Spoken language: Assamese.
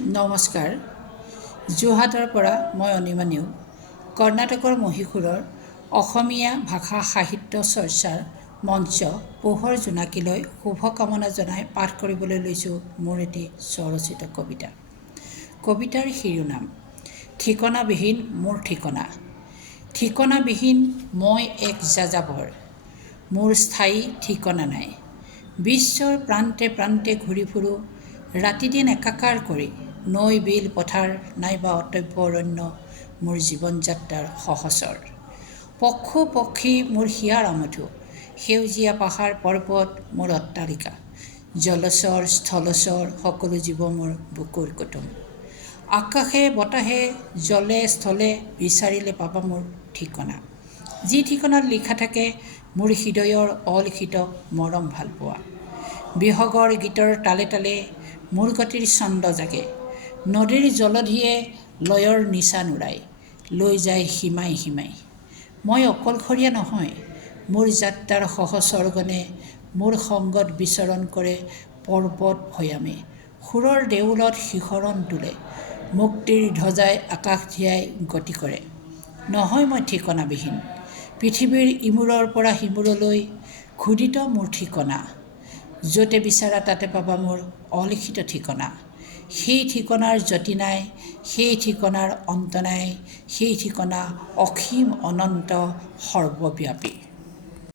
নমস্কাৰ। যোৰহাটৰ পৰা মই অনিমা নেওগ কৰ্ণাটকৰ মহীশূৰৰ অসমীয়া ভাষা সাহিত্য চৰ্চাৰ মঞ্চ পোহৰ জোনাকীলৈ শুভকামনা জনাই পাঠ কৰিবলৈ লৈছোঁ মোৰ এটি স্বৰচিত কবিতা। কবিতাৰ শিৰোনাম ঠিকনাবিহীন মোৰ ঠিকনা। ঠিকনাবিহীন মই এক যাযাবৰ, মোৰ স্থায়ী ঠিকনা নাই। বিশ্বৰ প্ৰান্তে প্ৰান্তে ঘূৰি ফুৰোঁ, ৰাতিদিন একাকাৰ কৰি। নৈ বিল পথাৰ নাইবা অটব্য অৰণ্য মোৰ জীৱন যাত্ৰাৰ সহচৰ। পশু পক্ষী মোৰ হিয়াৰ আমঠু, সেউজীয়া পাহাৰ পৰ্বত মোৰ অট্টালিকা। জলচৰ স্থলচৰ সকলো জীৱ মোৰ বুকুৰ কুটুম। আকাশে বতাহে জলে স্থলে বিচাৰিলে পাবা মোৰ ঠিকনা। যি ঠিকনাত লিখা থাকে মোৰ হৃদয়ৰ অলিখিত মৰম ভালপোৱা। বিহগৰ গীতৰ তালে তালে মোৰ গতিৰ ছন্দ জাগে। নদীৰ জলধিয়ে লয়ৰ নিচান উৰাই লৈ যায় সীমাই সীমাই। মই অকলশৰীয়া নহয়, মোৰ যাত্ৰাৰ সহচৰগণে মোৰ সংগত বিচৰণ কৰে পৰ্বত ভৈয়ামে। সুৰৰ দেউলত শিহৰণ তোলে, মুক্তিৰ ধ্বজাই আকাশ ধিয়াই গতি কৰে। নহয় মই ঠিকনাবিহীন, পৃথিৱীৰ ইমূৰৰ পৰা সিমূৰলৈ খোদিত মোৰ ঠিকনা। য'তে বিচাৰা তাতে পাবা মোৰ অলিখিত ঠিকনা। সেই ঠিকনাৰ যতি নাই, সেই ঠিকনাৰ অন্ত নাই, সেই ঠিকনা অসীম অনন্ত সৰ্বব্যাপী।